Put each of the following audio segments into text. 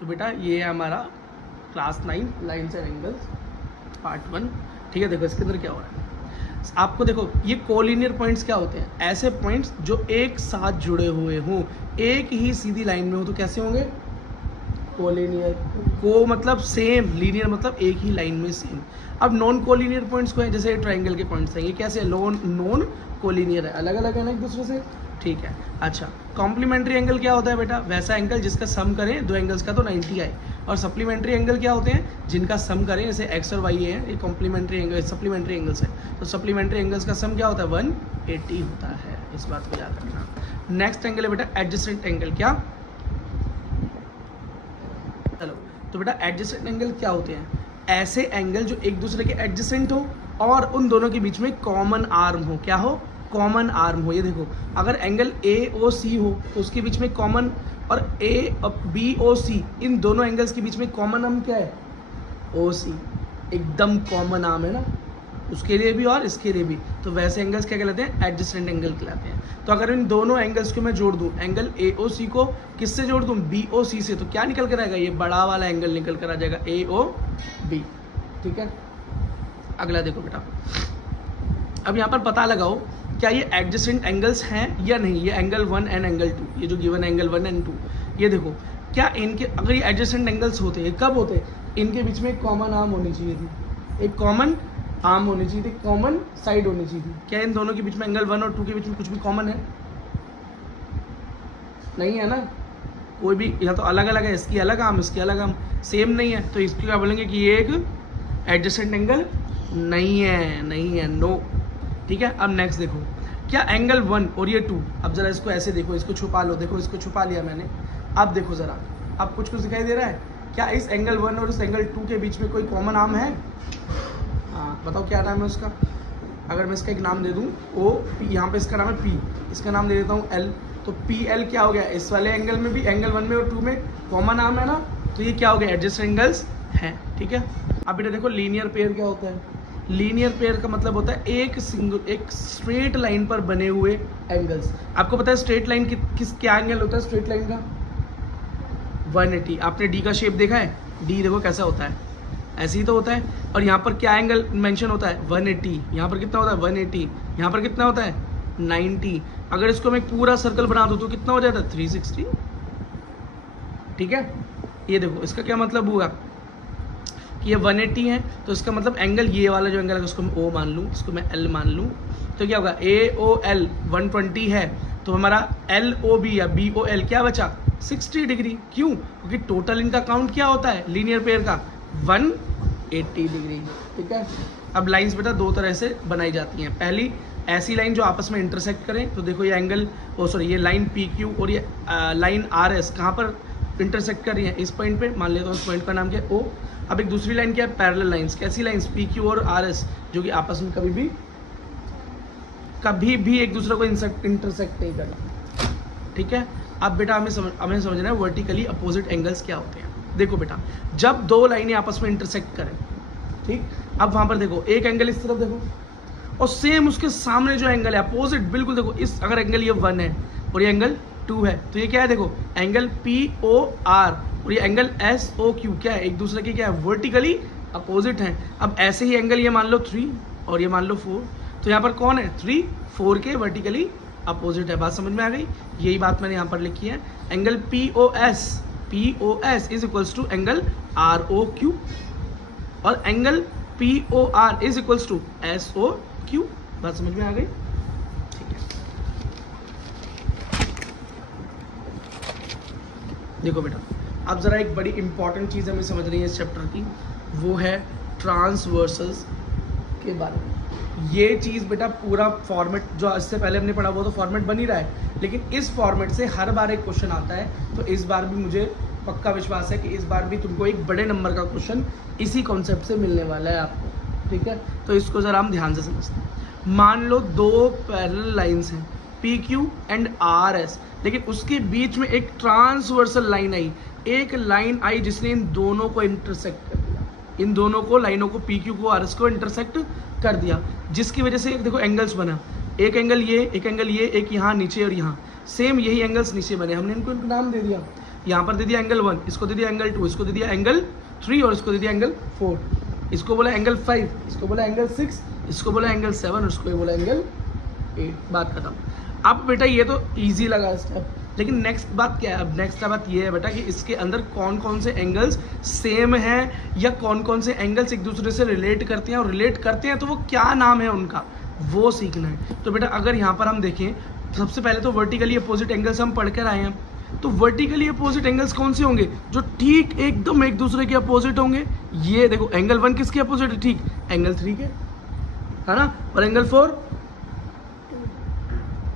तो बेटा ये है हमारा class 9 lines and angles part 1। ठीक है, देखो इसके अंदर क्या हो रहा है। आपको देखो ये कोलिनियर पॉइंट्स क्या होते हैं, ऐसे पॉइंट्स जो एक साथ जुड़े हुए हों, एक ही सीधी लाइन में हो, तो कैसे होंगे, कोलिनियर। को मतलब सेम, लीनियर मतलब एक ही लाइन में सेम। अब नॉन कोलिनियर पॉइंट्स को है, जैसे ट्रायंगल के पॉइंट्स हैं, ये कैसे नॉन कोलिनियर है, अलग अलग है ना एक दूसरे से। ठीक है, अच्छा कॉम्प्लीमेंट्री एंगल क्या होता है बेटा, वैसा एंगल जिसका सम करें दो एंगल्स का तो 90 आए। और सप्लीमेंट्री एंगल क्या होते हैं, जिनका सम करें, जैसे एक्स और वाई है, ये कॉम्प्लीमेंट्री एंगल सप्लीमेंट्री एंगल्स है, तो सप्लीमेंट्री एंगल्स का सम क्या होता है 180 होता है, इस बात को याद रखना। नेक्स्ट एंगल है बेटा एडजेसेंट एंगल। क्या, चलो तो बेटा एडजेसेंट एंगल क्या होते हैं, ऐसे एंगल जो एक दूसरे के एडजेसेंट हो और उन दोनों के बीच में कॉमन आर्म हो। क्या हो, कॉमन आर्म हो। ये देखो अगर एंगल ए ओ सी हो तो उसके बीच में कॉमन, और ए बी ओ सी, इन दोनों एंगल्स के बीच में कॉमन आर्म क्या है, ओ सी, एकदम कॉमन आर्म है ना, उसके लिए भी और इसके लिए भी। तो वैसे एंगल्स क्या कहलाते हैं, एडजेसेंट एंगल कहलाते हैं। तो अगर इन दोनों एंगल्स को मैं जोड़ दूं, एंगल ए ओ सी को किससे जोड़ दूं, बी ओ सी से, तो क्या निकल कर आएगा, ये बड़ा वाला एंगल निकल कर आ जाएगा ए ओ बी। ठीक है, अगला देखो बेटा, अब यहाँ पर पता लगाओ क्या ये एडजेसेंट एंगल्स हैं या नहीं। ये एंगल 1 एंड एंगल 2, ये जो गिवन एंगल 1 एंड 2, ये देखो क्या इनके, अगर ये एडजेसेंट एंगल्स होते हैं, कब होते हैं, इनके बीच में एक कॉमन आर्म होनी चाहिए थी, एक कॉमन आर्म होनी चाहिए थी, कॉमन साइड होनी चाहिए थी। क्या इन दोनों के बीच में, एंगल 1 और 2 के बीच में कुछ भी कॉमन है, नहीं है ना, कोई भी, या तो अलग अलग है, इसकी अलग आर्म इसकी अलग आर्म, सेम नहीं है, तो इसको क्या बोलेंगे कि ये एक एडजेसेंट एंगल नहीं है, नहीं है, नो। ठीक है, अब नेक्स्ट देखो क्या एंगल 1 और ये 2, अब जरा इसको ऐसे देखो, इसको छुपा लो, देखो इसको छुपा लिया मैंने। अब देखो जरा, अब कुछ दिखाई दे रहा है क्या, इस एंगल 1 और इस एंगल 2 के बीच में कोई कॉमन आर्म है, हाँ बताओ क्या नाम है उसका। अगर मैं इसका एक नाम दे दूँ ओ पी, यहाँ पे इसका नाम है पी, इसका नाम दे देता हूँ एल, तो पी एल क्या हो गया, इस वाले एंगल में भी, एंगल 1 में और 2 में कॉमन आर्म है ना, तो ये क्या हो गया, एडजेसेंट एंगल्स हैं। ठीक है, अब बेटा देखो लीनियर पेयर क्या होता है, लीनियर पेयर का मतलब होता है एक स्ट्रेट लाइन पर बने हुए एंगल्स। आपको पता है स्ट्रेट लाइन किस क्या एंगल होता है, स्ट्रेट लाइन का 180। आपने डी का शेप देखा है, डी देखो कैसा होता है, ऐसे ही तो होता है। और यहाँ पर क्या एंगल मेंशन होता है, 180। यहाँ पर कितना होता है 180, यहाँ पर कितना होता है 90। अगर इसको मैं पूरा सर्कल बना दूँ तो कितना हो जाता है 360। ठीक है, ये देखो इसका क्या मतलब हुआ कि ये 180 है, तो इसका मतलब एंगल, ये वाला जो एंगल है उसको मैं ओ मान लूँ, इसको मैं एल मान लूँ, तो क्या होगा ए ओ एल 120 है, तो हमारा एल ओ बी या बी ओ एल क्या बचा 60 डिग्री। क्यों, क्योंकि टोटल इनका काउंट क्या होता है लीनियर पेयर का 180 डिग्री। ठीक है, अब लाइंस बेटा दो तरह से बनाई जाती हैं। पहली ऐसी लाइन जो आपस में इंटरसेक्ट करें, तो देखो ये एंगल ये लाइन पी क्यू और ये लाइन आर एस कहाँ पर इंटरसेक्ट कर रही है, इस पॉइंट पे, मान लेता हूँ उस पॉइंट का नाम क्या है ओ। अब एक दूसरी लाइन क्या है, पैरेलल लाइंस। कैसी लाइंस, पी क्यू और आर एस, जो कि आपस में कभी भी एक दूसरे को इंटरसेक्ट नहीं करती। ठीक है, अब बेटा हमें समझना है वर्टिकली अपोजिट एंगल्स क्या होते हैं। देखो बेटा जब दो लाइनें आपस में इंटरसेक्ट करें, ठीक, अब वहाँ पर देखो एक एंगल इस तरफ देखो, और सेम उसके सामने जो एंगल है अपोजिट बिल्कुल देखो, इस अगर एंगल ये 1 है और ये एंगल 2 है, तो ये क्या है देखो एंगल पी ओ आर और ये एंगल एस ओ क्यू क्या है, एक दूसरे के क्या है वर्टिकली अपोजिट हैं। अब ऐसे ही एंगल ये मान लो 3 और ये मान लो 4, तो यहाँ पर कौन है 3 4 के वर्टिकली अपोजिट है। बात समझ में आ गई, यही बात मैंने यहाँ पर लिखी है। Angle P O S is equals to angle R O Q, और angle P O R is equals to S O Q. बात समझ में आ गई, ठीक है। देखो बेटा अब जरा एक बड़ी इंपॉर्टेंट चीज़ हमें समझनी है इस चैप्टर की, वो है ट्रांसवर्सल्स के बारे में। ये चीज़ बेटा पूरा फॉर्मेट जो इससे पहले हमने पढ़ा वो तो फॉर्मेट बन ही रहा है, लेकिन इस फॉर्मेट से हर बार एक क्वेश्चन आता है। तो इस बार भी मुझे पक्का विश्वास है कि इस बार भी तुमको एक बड़े नंबर का क्वेश्चन इसी कॉन्सेप्ट से मिलने वाला है आपको, ठीक है। तो इसको ज़रा हम ध्यान से समझते हैं। मान लो दो पैरेलल लाइंस हैं P Q and R S, लेकिन उसके बीच में एक ट्रांसवर्सल लाइन आई, एक लाइन आई जिसने इन दोनों को इंटरसेक्ट कर दिया, इन दोनों को लाइनों को पी क्यू को आर एस को इंटरसेक्ट कर दिया, जिसकी वजह से एक देखो एंगल्स बना, एक एंगल ये, एक एंगल ये, एक यहाँ नीचे और यहाँ, सेम यही एंगल्स नीचे बने, हमने इनको नाम दे दिया। यहाँ पर दे दिया एंगल 1, इसको दे दिया एंगल 2, इसको दे दिया एंगल 3 और इसको दे दिया एंगल 4, इसको बोला एंगल 5, इसको बोला एंगल 6, इसको बोला एंगल 7 और इसको बोला एंगल 8। बात खत्म। अब बेटा ये तो इजी लगा स्टेप, लेकिन नेक्स्ट बात क्या है? अब नेक्स्ट बात ये है बेटा कि इसके अंदर कौन कौन से एंगल्स सेम हैं या कौन कौन से एंगल्स एक दूसरे से रिलेट करते हैं, और रिलेट करते हैं तो वो क्या नाम है उनका, वो सीखना है। तो बेटा अगर यहाँ पर हम देखें, सबसे पहले तो वर्टिकली अपोजिट एंगल्स हम पढ़ कर आए हैं, तो वर्टिकली अपोजिट एंगल्स कौन से होंगे? जो ठीक एकदम एक दूसरे के अपोजिट होंगे। ये देखो एंगल 1 किसके अपोजिट है? ठीक एंगल 3 के, है ना। और एंगल 4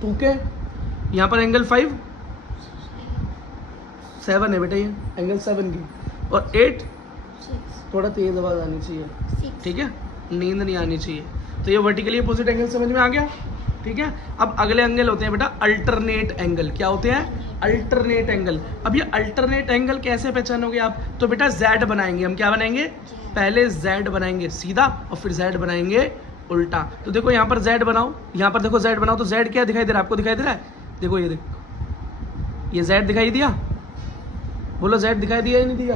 2 के, यहाँ पर एंगल 5 7 है बेटा, ये एंगल 7 की, और 8 थोड़ा तेज आवाज आनी चाहिए, ठीक है, नींद नहीं आनी चाहिए। तो ये वर्टिकली अपोजिट एंगल समझ में आ गया, ठीक है। अब अगले एंगल होते हैं बेटा अल्टरनेट एंगल। क्या होते हैं? Alternate angle. अब ये अल्टरनेट एंगल कैसे पहचानोगे आप? तो बेटा जेड बनाएंगे हम। क्या बनाएंगे? पहले जेड बनाएंगे सीधा और फिर जेड बनाएंगे उल्टा। तो देखो यहाँ पर जेड बनाओ, यहाँ पर देखो जेड बनाओ, तो जेड क्या दिखाई दे रहा है आपको? दिखाई दे रहा है, देखो ये देखो, ये जेड दिखाई दिया, बोलो जेड दिखाई दिया या नहीं दिया?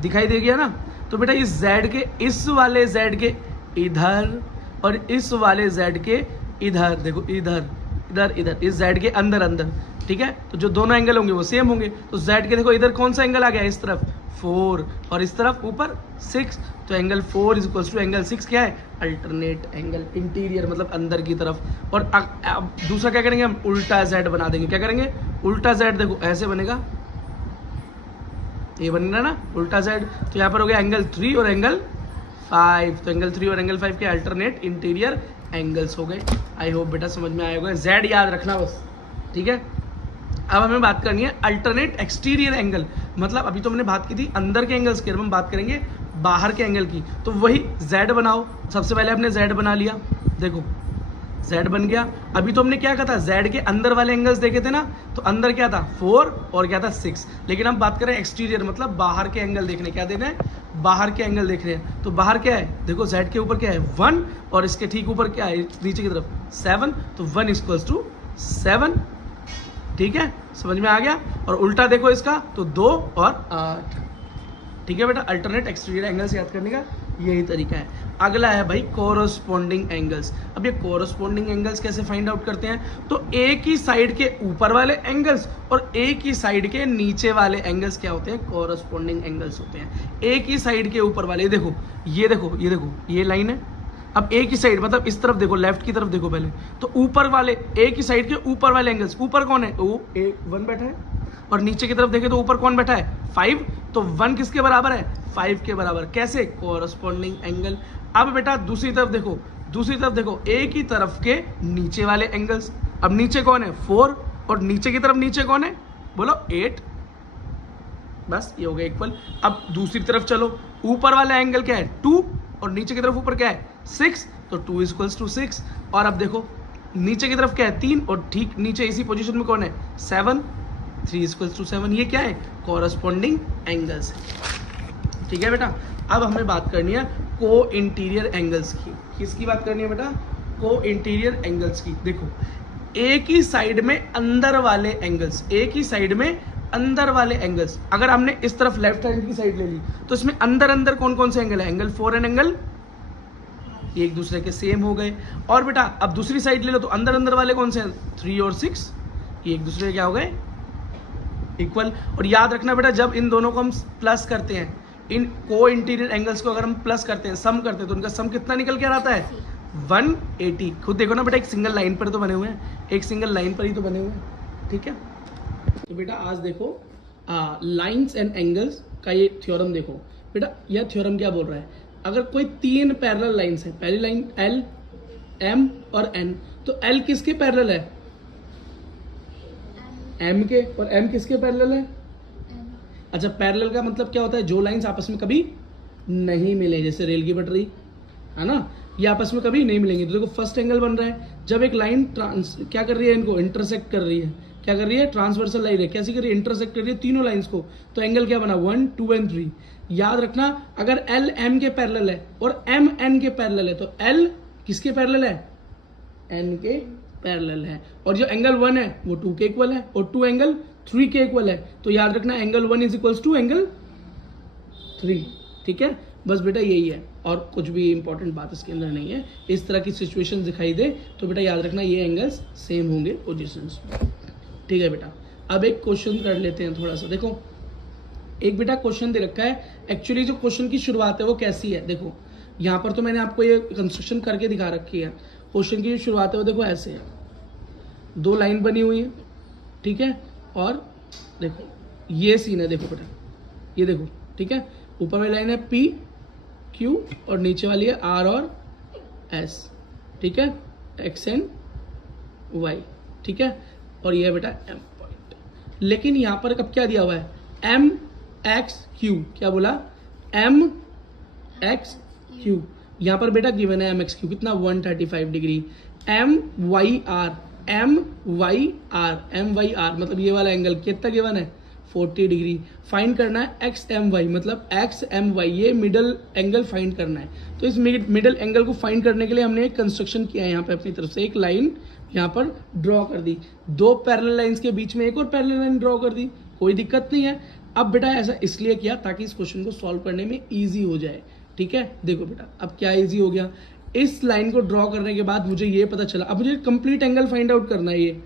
दिखाई दे गया ना। तो बेटा इस जेड के, इस वाले जेड के इधर और इस वाले जेड के इधर, देखो इधर इधर इधर, इस जेड के अंदर अंदर, ठीक है। तो जो दोनों एंगल होंगे वो सेम होंगे। तो जेड के देखो इधर कौन सा एंगल आ गया? इस तरफ 4 और इस तरफ ऊपर 6। तो angle 4 is equals to angle 6 क्या है? अल्टरनेट एंगल, इंटीरियर मतलब अंदर की तरफ। और अब दूसरा क्या करेंगे हम? उल्टा जेड बना देंगे। क्या करेंगे? उल्टा जेड, देखो ऐसे बनेगा, ये बनेगा ना उल्टा जेड। तो यहाँ पर हो गया एंगल 3 और एंगल 5। तो एंगल 3 और एंगल 5 के अल्टरनेट इंटीरियर एंगल्स हो गए। आई होप बेटा समझ में आया होगा। जेड याद रखना बस, ठीक है। अब हमें बात करनी है अल्टरनेट एक्सटीरियर एंगल। मतलब अभी तो हमने बात की थी अंदर के एंगल्स की, अब हम बात करेंगे बाहर के एंगल की। तो वही जेड बनाओ। सबसे पहले हमने जेड बना लिया, देखो जेड बन गया। अभी तो हमने क्या कहा था? जेड के अंदर वाले एंगल्स देखे थे ना, तो अंदर क्या था? 4 और क्या था? 6। लेकिन हम बात करें एक्सटीरियर, मतलब बाहर के एंगल देखने। क्या देना है? बाहर के एंगल देख रहे हैं। तो बाहर क्या है? देखो जेड के ऊपर क्या है? 1 और इसके ठीक ऊपर क्या है? नीचे की तरफ 7। तो 1 इक्वल्स टू 7, ठीक है, समझ में आ गया। और उल्टा देखो इसका, तो 2 और 8, ठीक है बेटा। अल्टरनेट एक्सटीरियर एंगल्स याद करने का यही तरीका है। अगला है भाई कोरोस्पोंडिंग एंगल्स। अब ये कोरोस्पोंडिंग एंगल्स कैसे फाइंड आउट करते हैं? तो एक ही साइड के ऊपर वाले एंगल्स और एक ही साइड के नीचे वाले एंगल्स क्या होते हैं? कोरोस्पोंडिंग एंगल्स होते हैं। एक ही साइड के ऊपर वाले, देखो ये देखो, ये देखो, ये लाइन है। अब एक ही साइड मतलब इस तरफ देखो, लेफ्ट की तरफ देखो पहले, तो ऊपर वाले, एक ही साइड के ऊपर वाले एंगल्स, ऊपर कौन है? वो 1 बैठा है, और नीचे की तरफ देखें तो ऊपर कौन बैठा है? 5। तो 1 किसके बराबर है? 5 के बराबर। कैसे? Corresponding angle. अब बेटा दूसरी तरफ देखो, दूसरी तरफ देखो, एक ही तरफ के नीचे वाले एंगल्स। अब नीचे कौन है? 4 और नीचे की तरफ नीचे कौन है? बोलो 8। बस ये हो गया इक्वल। अब दूसरी तरफ चलो, ऊपर वाला एंगल क्या है? 2 और नीचे की तरफ ऊपर क्या है? 6। तो 2 इक्वल्स टू 6। और अब देखो नीचे की तरफ क्या है? 3 और ठीक नीचे इसी पोजीशन में कौन है? 7। 3 इक्वल्स टू 7। ये क्या है? कोरोस्पोंडिंग एंगल्स, ठीक है बेटा। अब हमें बात करनी है को इंटीरियर एंगल्स की। किसकी बात करनी है बेटा? को इंटीरियर एंगल्स की। देखो एक ही साइड में अंदर वाले एंगल्स, एक ही साइड में अंदर वाले एंगल्स। अगर हमने इस तरफ लेफ्ट हैंड की साइड ले ली, तो इसमें अंदर अंदर कौन कौन से एंगल है? एंगल 4 एंड एंगल, ये एक दूसरे के सेम हो गए। और बेटा अब दूसरी साइड ले लो, तो अंदर अंदर वाले कौन से हैं? 3 और 6, ये एक दूसरे के क्या हो गए? इक्वल। और याद रखना बेटा, जब इन दोनों को हम प्लस करते हैं, इन को इंटीरियर एंगल्स को अगर हम प्लस करते हैं, सम करते हैं, तो उनका सम कितना निकल के आता है? 180। खुद देखो ना बेटा, एक सिंगल लाइन पर तो बने हुए हैं, एक सिंगल लाइन पर ही तो बने हुए हैं, ठीक है। तो बेटा आज देखो लाइंस एंड एंगल्स का ये थ्योरम देखो बेटा। यह थ्योरम क्या बोल रहा है? अगर कोई 3 पैरेलल लाइंस है, पहली लाइन L, M और N, तो L किसके पैरेलल है? M के। और M किसके पैरेलल है? अच्छा, पैरेलल का मतलब क्या होता है? जो लाइंस आपस में कभी नहीं मिले, जैसे रेल की पटरी है ना, ये आपस में कभी नहीं मिलेंगे। तो देखो फर्स्ट एंगल बन रहा है जब एक लाइन क्या कर रही है? इनको इंटरसेक्ट कर रही है। क्या कर रही है? ट्रांसवर्सल लाइन है। कैसी कर रही है? इंटरसेक्ट कर रही है तीनों लाइंस को। तो एंगल क्या बना? 1, 2 एंड 3। याद रखना, अगर L M के पैरेलल है और M N के पैरेलल है, तो L किसके पैरेलल है? N के पैरेलल है। और जो एंगल 1 है वो 2 के इक्वल है, और 2 एंगल 3 के इक्वल है, तो याद रखना angle 1 is equals to angle 3, ठीक है। बस बेटा यही है, और कुछ भी इंपॉर्टेंट बात इसके अंदर नहीं है। इस तरह की सिचुएशन दिखाई दे तो बेटा याद रखना ये एंगल्स सेम होंगे पोजीशंस में, ठीक है बेटा। अब एक क्वेश्चन कर लेते हैं थोड़ा सा। देखो एक बेटा क्वेश्चन दे रखा है, एक्चुअली जो क्वेश्चन की शुरुआत है वो कैसी है, देखो यहाँ पर तो मैंने आपको ये कंस्ट्रक्शन करके दिखा रखी है। क्वेश्चन की शुरुआत है वो देखो ऐसे है, 2 लाइन बनी हुई है, ठीक है, और देखो ये सीन है, देखो बेटा ये देखो, ठीक है, ऊपर वाली लाइन है P Q और नीचे वाली है R और S, ठीक है, X एंड Y, ठीक है, और ये है बेटा M पॉइंट। लेकिन यहाँ पर कब क्या दिया हुआ है, M X Q, क्या बोला, M X Q, यहाँ पर बेटा गिवन है M X Q कितना 135 degree, M Y R, M Y R, M Y R मतलब ये वाला एंगल कितना गिवन है 40 डिग्री। फाइंड करना है एक्स एम वाई, मतलब एक्स एम वाई, ये मिडल एंगल फाइंड करना है। तो इस मिडल एंगल को फाइंड करने के लिए हमने एक कंस्ट्रक्शन किया है यहाँ पे अपनी तरफ से, एक लाइन यहाँ पर ड्रॉ कर दी, 2 पैरेलल लाइंस के बीच में एक और पैरेलल लाइन ड्रॉ कर दी, कोई दिक्कत नहीं है। अब बेटा ऐसा इसलिए किया ताकि इस क्वेश्चन को सॉल्व करने में ईजी हो जाए, ठीक है। देखो बेटा अब क्या ईजी हो गया, इस लाइन को ड्रॉ करने के बाद मुझे ये पता चला, अब मुझे कंप्लीट एंगल फाइंड आउट करना है, ये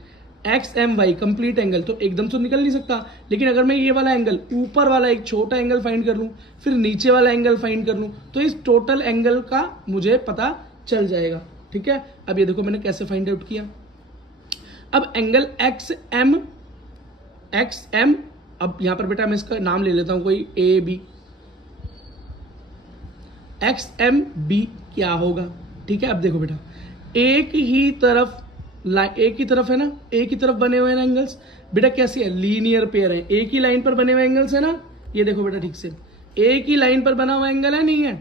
X M Y complete angle तो एकदम से निकल नहीं सकता। लेकिन अगर मैं ये वाला एंगल, ऊपर वाला एक छोटा एंगल फाइंड कर लूँ, फिर नीचे वाला एंगल फाइंड कर लूँ, तो इस टोटल एंगल का मुझे पता चल जाएगा, ठीक है। अब ये देखो मैंने कैसे फाइंड आउट किया। अब एंगल एक्स एम, अब यहां पर बेटा मैं इसका नाम ले लेता हूं कोई A B, X M B क्या होगा, ठीक है। अब देखो बेटा एक ही तरफ है ना, एक ही तरफ बने हुए हैं एंगल्स, बेटा कैसे है, लीनियर पेयर है, एक ही लाइन पर बने हुए एंगल्स है ना, ये देखो बेटा ठीक से एक ही लाइन पर बना हुआ एंगल है, नहीं है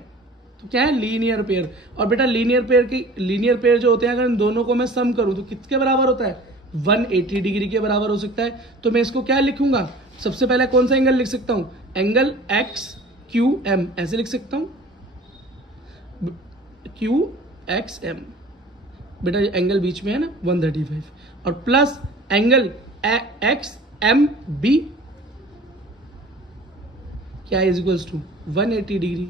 तो क्या है लीनियर पेयर। और बेटा लीनियर पेयर जो होते हैं अगर इन दोनों को मैं सम करूं तो किसके बराबर होता है, 180 डिग्री के बराबर हो सकता है। तो मैं इसको क्या लिखूंगा, सबसे पहले कौन सा एंगल लिख सकता हूं, एंगल एक्स क्यू एम, ऐसे लिख सकता हूं, क्यू एक्स एम, बेटा एंगल बीच में है ना 135, और plus angle X M B क्या इज इक्वल्स टू 180 डिग्री।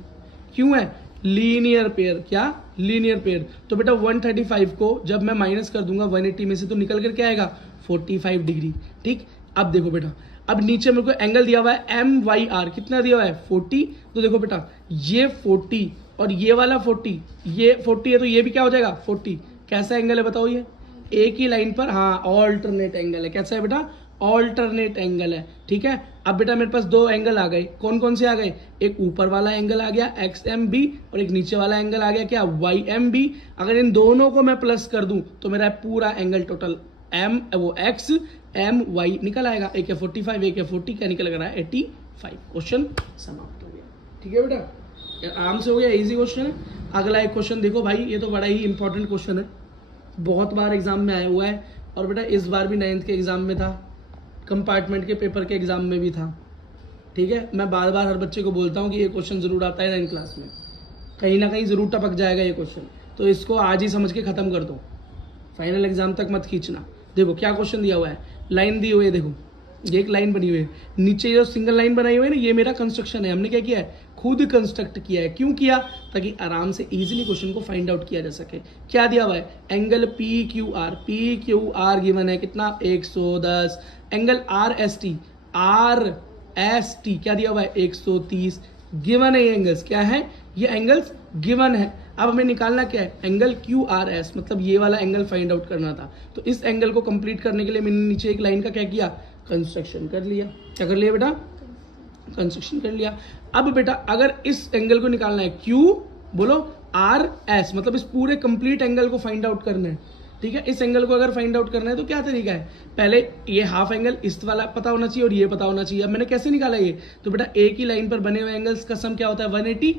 क्यों है, लीनियर पेयर, क्या लीनियर पेयर। तो बेटा 135 को जब मैं माइनस कर दूंगा 180 में से तो निकल कर क्या आएगा 45 डिग्री, ठीक। अब देखो बेटा अब नीचे मेरे को एंगल दिया हुआ है एम वाई आर, कितना दिया हुआ है 40, तो देखो बेटा ये 40 और ये वाला 40, ये 40 है तो ये भी क्या हो जाएगा 40। कैसा एंगल है बताओ, ये एक ही लाइन पर, हाँ ऑल्टरनेट एंगल है। कैसा है बेटा, ऑल्टरनेट एंगल है, ठीक है। अब बेटा मेरे पास 2 एंगल आ गए, कौन कौन से आ गए, एक ऊपर वाला एंगल आ गया एक्स एम बी और एक नीचे वाला एंगल आ गया क्या वाई एम बी। अगर इन दोनों को मैं प्लस कर दूं तो मेरा पूरा एंगल टोटल एम वो एक्स एम वाई निकल आएगा, एक है 45 एक है 40, क्या निकल रहा है 85। क्वेश्चन समाप्त हो गया, ठीक है बेटा, आराम से हो गया, इजी क्वेश्चन है। अगला एक क्वेश्चन देखो भाई, ये तो बड़ा ही इंपॉर्टेंट क्वेश्चन है, बहुत बार एग्जाम में आया हुआ है, और बेटा इस बार भी 9th के एग्जाम में था, कंपार्टमेंट के पेपर के एग्जाम में भी था, ठीक है। मैं बार बार हर बच्चे को बोलता हूँ कि ये क्वेश्चन जरूर आता है 9th क्लास में, कहीं ना कहीं जरूर टपक जाएगा ये क्वेश्चन, तो इसको आज ही समझ के खत्म कर दो, फाइनल एग्जाम तक मत खींचना। देखो क्या क्वेश्चन दिया हुआ है, लाइन दी हुई है, देखो ये एक लाइन बनी हुई है, नीचे जो सिंगल लाइन बनाई हुई है ना, ये मेरा कंस्ट्रक्शन है, हमने क्या किया है खुद कंस्ट्रक्ट किया है। क्यों किया, ताकि आराम से इजीली क्वेश्चन को फाइंड आउट किया जा सके। क्या दिया हुआ है, angle P Q R given है कितना 110, एंगल आर एस टी क्या दिया हुआ है 130 गिवन है। ये एंगल्स क्या है, ये एंगल्स गिवन है। अब हमें निकालना क्या है, एंगल क्यू आर एस, मतलब ये वाला एंगल फाइंड आउट करना था। तो इस एंगल को कंप्लीट करने के लिए मैंने नीचे एक लाइन का क्या किया, कंस्ट्रक्शन कर लिया। क्या कर लिया बेटा, कंस्ट्रक्शन कर लिया। अब बेटा अगर इस एंगल को निकालना है, क्यू बोलो आर एस, मतलब इस पूरे कंप्लीट एंगल को फाइंड आउट करना है, ठीक है। इस एंगल को अगर फाइंड आउट करना है तो क्या तरीका है, पहले ये हाफ एंगल इस वाला पता होना चाहिए और ये पता होना चाहिए। अब मैंने कैसे निकाला ये, तो बेटा एक ही लाइन पर बने हुए एंगल्स का सम क्या होता है 180।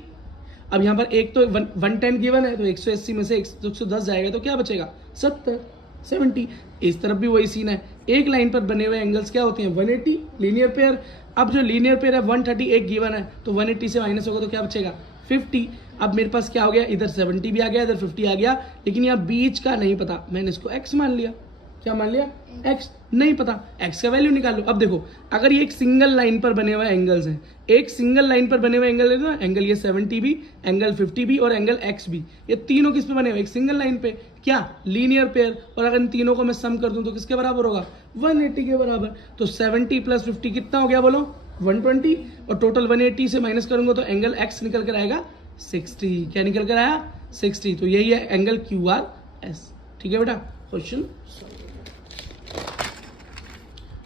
अब यहाँ पर एक तो 110 गिवन है, तो 180 में से 110 जाएगा तो क्या बचेगा 70। इस तरफ भी वही सीन है, एक लाइन पर बने हुए एंगल्स क्या होते हैं 180, लीनियर पेयर। अब जो लीनियर पेयर है 138 गिवन है, तो 180 से माइनस होगा तो क्या बचेगा 50। अब मेरे पास क्या हो गया, इधर 70 भी आ गया, इधर 50 आ गया, लेकिन यहाँ बीच का नहीं पता, मैंने इसको x मान लिया। क्या मान लिया, x नहीं पता, x का वैल्यू निकाल लो। अब देखो अगर ये एक सिंगल लाइन पर बने हुए एंगल्स हैं, एक सिंगल लाइन पर बने हुए एंगल है ना, एंगल ये 70 भी, एंगल 50 भी और एंगल x भी, ये तीनों किस पे बने हुए, एक सिंगल लाइन पे, क्या लीनियर पेयर। और अगर इन तीनों को मैं सम कर दूं तो किसके बराबर होगा, 180 के बराबर। तो 70 + 50 कितना हो गया बोलो, 120, और टोटल 180 से माइनस करूंगा तो एंगल x निकल कर आएगा 60। क्या निकल कर आया, 60। तो यही है एंगल QRS। ठीक है बेटा, क्वेश्चन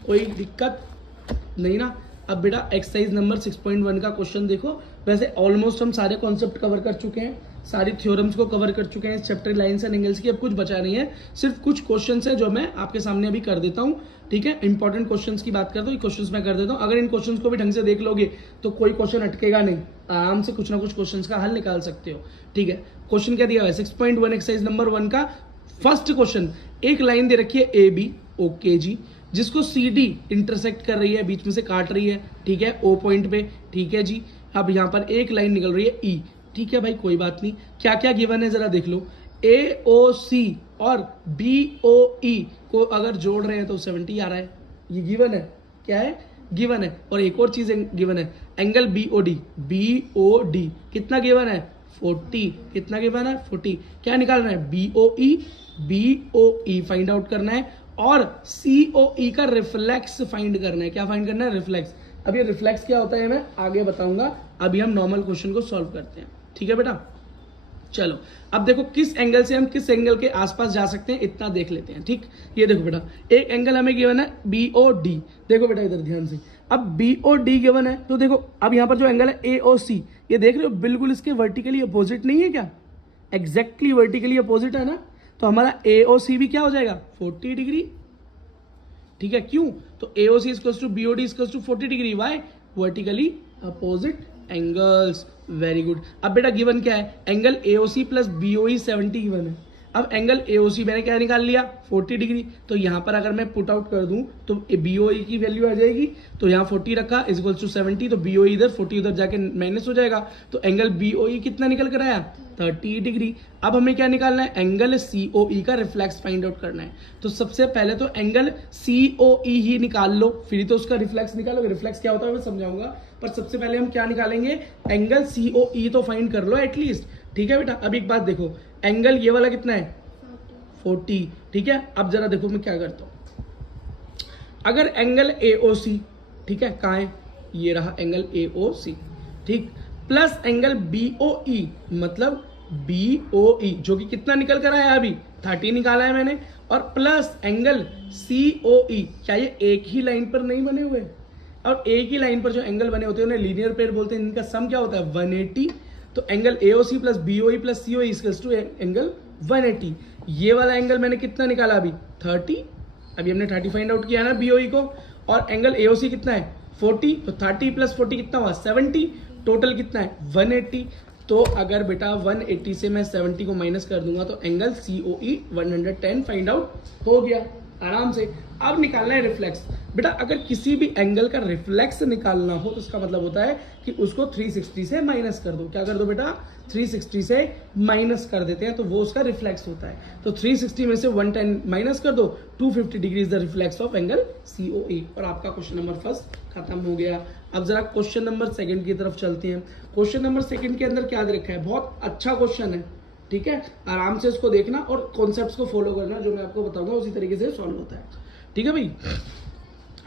कोई दिक्कत नहीं ना। अब बेटा एक्सरसाइज नंबर 6.1 का क्वेश्चन देखो। वैसे ऑलमोस्ट हम सारे कॉन्सेप्ट कवर कर चुके हैं, सारी थ्योरम्स को कवर कर चुके हैं इस चैप्टर लाइन्स एंड एंगल्स की। अब कुछ बचा नहीं है, सिर्फ कुछ क्वेश्चंस है जो मैं आपके सामने अभी कर देता हूँ। ठीक है, इंपॉर्टेंट क्वेश्चंस की बात करता हूँ, क्वेश्चंस मैं कर देता हूँ। अगर इन क्वेश्चंस को भी ढंग से देख लोगे तो कोई क्वेश्चन अटकेगा नहीं, आराम से कुछ ना कुछ क्वेश्चंस का हल निकाल सकते हो। ठीक है, क्वेश्चन क्या दिया हुआ है 6.1 एक्सरसाइज नंबर 1 का फर्स्ट क्वेश्चन। एक लाइन दे रखी है AB ओके जी, जिसको CD इंटरसेक्ट कर रही है, बीच में से काट रही है। ठीक है, O पॉइंट पे। ठीक है जी, अब यहाँ पर एक लाइन निकल रही है E। ठीक है भाई, कोई बात नहीं। क्या क्या गिवन है जरा देख लो। AOC और BOE को अगर जोड़ रहे हैं तो 70 आ रहा है, ये गिवन है। क्या है, गिवन है। और एक और चीज गिवन है, एंगल BOD कितना गिवन है, 40। कितना गिवन है, 40। क्या निकालना है, BOE फाइंड आउट करना है, और COE का रिफ्लेक्स फाइंड करना है। क्या फाइंड करना है, रिफ्लेक्स। अब ये रिफ्लेक्स क्या होता है मैं आगे बताऊंगा, अभी हम नॉर्मल क्वेश्चन को सॉल्व करते हैं। ठीक है बेटा, चलो अब देखो किस एंगल से हम किस एंगल के आसपास जा सकते हैं इतना देख लेते हैं। ठीक, ये देखो बेटा, एक एंगल हमें गिवन है BOD। देखो बेटा इधर ध्यान से, अब BOD गिवन है तो देखो अब यहाँ पर जो एंगल है AOC, ये देख रहे हो बिल्कुल इसके वर्टिकली अपोजिट नहीं है क्या, एग्जैक्टली वर्टिकली अपोजिट है ना। तो हमारा AOC भी क्या हो जाएगा, 40 डिग्री। ठीक है, क्यों, तो AOC equals to BOD equals to 40 degree. Why, vertically opposite angles. Very good. अब बेटा गिवन क्या है, angle AOC plus BOE 70 given है। अब एंगल AOC मैंने क्या निकाल लिया, 40 डिग्री। तो यहाँ पर अगर मैं पुट आउट कर दूं तो BOE की वैल्यू आ जाएगी, तो यहाँ 40 रखा इज इक्वल्स टू 70, तो BOE इधर 40 उधर जाके माइनस हो जाएगा। तो एंगल BOE कितना निकल कर आया, 30 डिग्री। अब हमें क्या निकालना है, एंगल COE का रिफ्लेक्स फाइंड आउट करना है। तो सबसे पहले तो एंगल COE ही निकाल लो, फिर तो उसका रिफ्लेक्स निकालोगे। रिफ्लेक्स क्या होता है मैं समझाऊंगा, पर सबसे पहले हम क्या निकालेंगे, एंगल COE तो फाइंड कर लो एटलीस्ट। ठीक है बेटा, अब एक बात देखो, एंगल ये वाला कितना है, 40। ठीक है, अब जरा देखो मैं क्या करता हूं, अगर एंगल AOC, ठीक है कहाँ है, ये रहा एंगल AOC, ठीक, प्लस एंगल BOE, मतलब BOE जो कि कितना निकल कर आया अभी, 30 निकाला है मैंने, और प्लस एंगल COE, क्या ये एक ही लाइन पर नहीं बने हुए, और एक ही लाइन पर जो एंगल बने होते हैं उन्हें लीनियर पेयर बोलते हैं, इनका सम क्या होता है 180। तो angle AOC plus BOE plus COE equals to angle 180। ये वाला एंगल मैंने कितना निकाला अभी, 30। अभी हमने 30 फाइंड आउट किया ना BOE को, और एंगल AOC कितना है 40, तो 30 प्लस 40 कितना हुआ 70, टोटल कितना है 180। तो अगर बेटा 180 से मैं 70 को माइनस कर दूंगा तो एंगल COE 110 फाइंड आउट हो गया आराम से। अब निकालना है रिफ्लेक्स। बेटा अगर किसी भी एंगल का रिफ्लेक्स निकालना हो तो इसका मतलब होता है कि उसको 360 से माइनस कर दो। क्या कर दो बेटा, 360 से माइनस कर देते हैं तो वो उसका रिफ्लेक्स होता है। तो 360 में से 110 माइनस कर दो, 250 degree is the reflex of angle COE। और आपका क्वेश्चन नंबर फर्स्ट खत्म हो गया। अब जरा क्वेश्चन नंबर सेकंड की तरफ चलते हैं। क्वेश्चन नंबर सेकंड के अंदर क्या दे रखा है, बहुत अच्छा क्वेश्चन है, ठीक है, आराम से उसको देखना और कॉन्सेप्ट्स को फॉलो करना, जो मैं आपको बताऊंगा उसी तरीके से सॉल्व होता है। ठीक है भाई,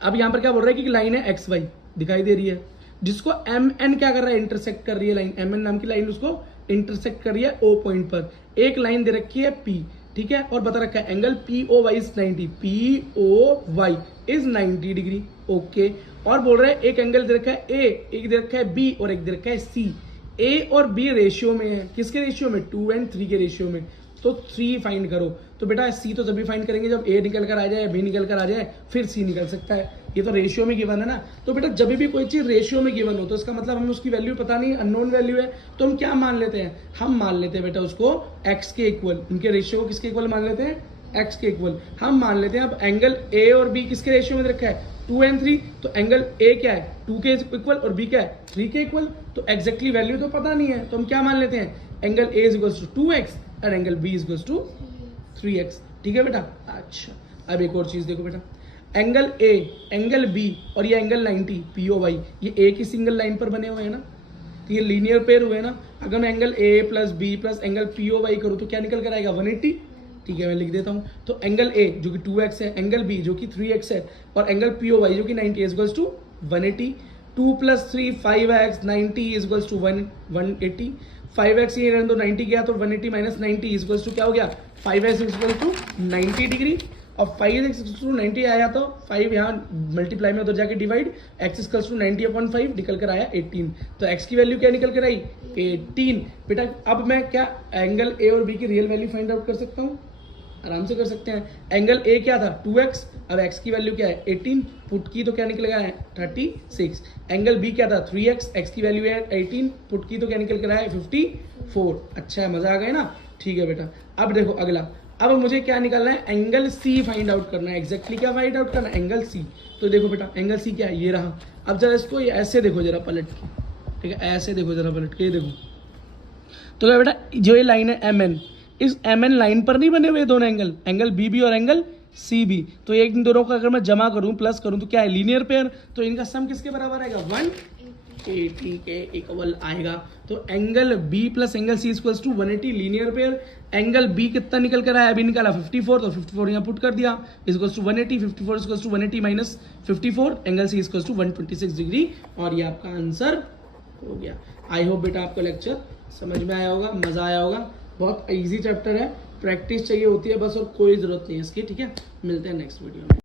अब यहाँ पर क्या बोल रहा है कि लाइन है XY दिखाई दे रही है, जिसको MN क्या कर रहा है, इंटरसेक्ट कर रही है। लाइन MN नाम की लाइन उसको इंटरसेक्ट कर रही है O पॉइंट पर। एक लाइन दे रखी है P, ठीक है, और बता रखा है angle POY is 90, POY is 90 degree, okay. और बोल रहा है एक एंगल दे रखा है A, एक दे रखा है B और एक दे रखा है C। A और B रेशियो में है, किसके रेशियो में, 2 और 3 के रेशियो में। तो 3 फाइंड करो। तो बेटा C तो तभी फाइंड करेंगे जब A निकल कर आ जाए, B निकल कर आ जाए, फिर C निकल सकता है। ये तो रेशियो में गिवन है ना। तो बेटा जब भी कोई चीज रेशियो में गिवन हो तो इसका मतलब हमें उसकी वैल्यू पता नहीं, अननोन वैल्यू है, तो हम क्या मान लेते हैं, हम मान लेते हैं बेटा उसको x के इक्वल। इनके रेशियो को किसके इक्वल मान लेते हैं, x के इक्वल हम मान लेते हैं। अब एंगल A और B किसके रेशियो में रखा है, 2 और 3, तो एंगल A क्या है 2 के इक्वल और B क्या है 3 के इक्वल। तो एग्जैक्टली वैल्यू तो पता नहीं है, तो हम क्या मान लेते हैं, angle A is equal to 2x और angle B is equal to 3x। ठीक है बेटा, अच्छा अब एक और चीज़ देखो बेटा, एंगल ए, एंगल बी और ये एंगल 90 POY, ये एक ही सिंगल लाइन पर बने हुए हैं ना, तो ये लीनियर पेयर हुए ना। अगर मैं angle A plus B plus angle POY करूँ तो क्या निकल कर आएगा 180। ठीक है, मैं लिख देता हूँ। तो एंगल ए जो कि 2x है, एंगल बी जो कि 3x है और एंगल POY जो कि 90 is equals to 180। 2 + 3 5x 90 is equals to 180। 5x ये रहने दो, 90 गया तो 180 माइनस 90 इज इक्वल्स टू क्या हो गया 5x is equal to 90 degree. और 5x इज टू 90 आया तो 5 यहाँ मल्टीप्लाई में उधर जाके डिवाइड, x इज टू 90/5 निकल कर आया 18। तो x की वैल्यू क्या निकल कर आई 18। बेटा अब मैं क्या एंगल ए और बी की रियल वैल्यू फाइंड आउट कर सकता हूँ, आराम से कर सकते हैं। एंगल ए क्या था 2x, अब x की वैल्यू क्या है 18, पुट की तो क्या निकलेगा 36। एंगल बी क्या था 3x, x की वैल्यू है 18, पुट की तो क्या निकल कर आया 54। अच्छा है, मजा आ गया ना। ठीक है बेटा, अब देखो अगला, अब मुझे क्या निकालना है एंगल सी फाइंड आउट करना है। एग्जैक्टली क्या फाइंड आउट करना है एंगल सी। तो देखो बेटा एंगल सी क्या है, ये रहा। अब जरा इसको ये ऐसे देखो जरा पलट के, ठीक है ऐसे देखो जरा पलट के, ये देखो। तो क्या बेटा जो ये लाइन है MN, इस MN लाइन पर नहीं बने हुए दोनों एंगल, एंगल BB और एंगल CB। तो एक इन दोनों का अगर मैं जमा करूं प्लस करूं तो क्या है लीनियर पेयर, तो इनका सम किसके बराबर आएगा 180। ठीक है, इक्वल आएगा। तो angle B plus angle C equals to 180 linear pair. Angle B कितना निकल कर आया, अभी निकाला 54, तो 54 यहाँ पुट कर दिया equals to 180। 54 equals to 180 minus 54, angle C equals to 126 degree. और ये आपका आंसर हो गया। आई होप बेटा आपको लेक्चर समझ में आया होगा, मजा आया होगा। बहुत इजी चैप्टर है, प्रैक्टिस चाहिए होती है बस, और कोई ज़रूरत नहीं है इसकी। ठीक है, मिलते हैं नेक्स्ट वीडियो में।